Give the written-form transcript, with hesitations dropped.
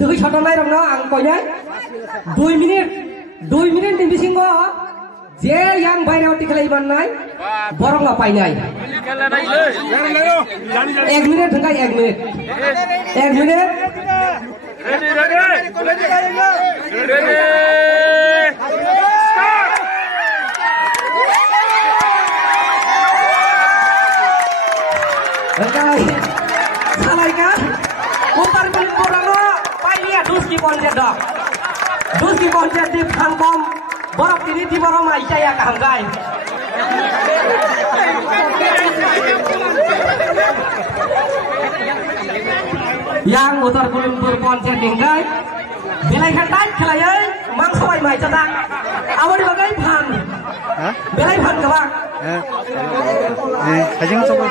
Dugi छोटा नहीं रखना angkonya 2 minit di bisinggo je yang bayar waktu kelai banai borong apa ini 1 minit enggak 1 minit 1 minit ready Salaikan putar balik orang lo painya duski bonjet dok duski bonjet di pangkom borok ini di borong mai saya kahanggai yang putar balik bonjet denggai belai kantai kelai mang sawai mai cetak awal dibagai pan belai pan kebak hajing coba